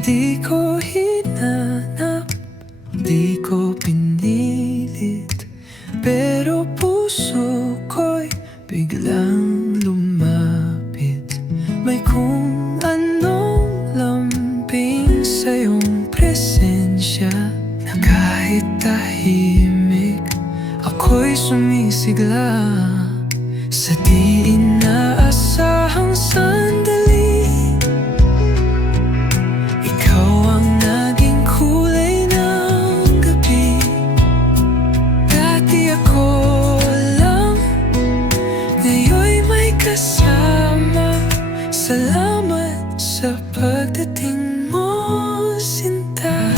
Di ko hinanap, di ko pinilit, pero puso ko'y biglang lumapit. May kung anong lambing sa iyong presensya, na kahit tahimik ako'y sumisigla. Sa di inaasahang sandali, ikaw ang naging kulay ng gabi. Dati ako lang, ngayon'y may kasama. Salamat sa pagdating mo, Sinta.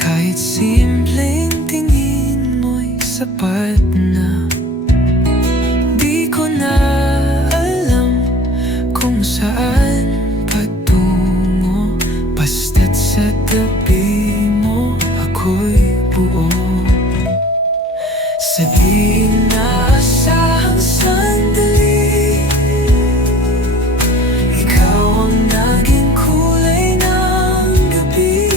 Kahit simpleng tingin mo'y sapat na. Di ko na alam kung saan patungo, basta't sa tabi mo ako'y buo. Sa di inaasahang sandali, ikaw ang naging kulay ng gabi.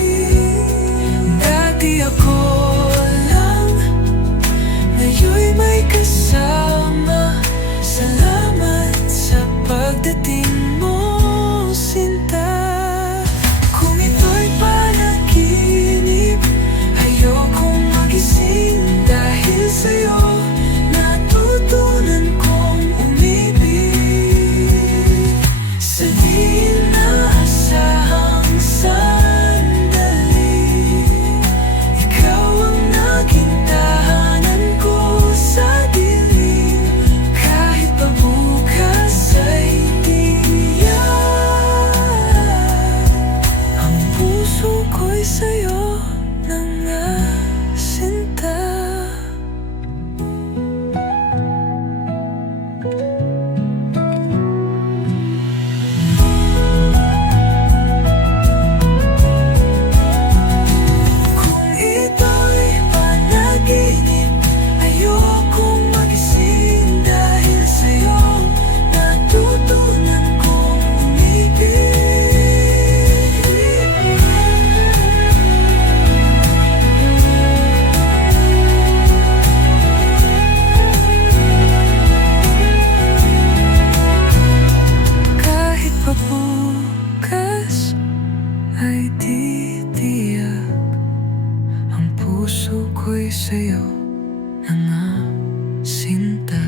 Dati ako lang, ngayon'y may kasama. Salamat sa pagdating mo, Sinta. Kung ito'y panaginip, ayokong magising. Dahil sa'yo natutunan kong umibig. Sa di inaasahang sandali, ikaw ang naging tahanan ko sa dilim. Kahit pa bukas ay tiyak, ang puso ko'y sa'yo nangasinta. Bukas ay titiyak, ang puso ko'y sa'yo nangasinta.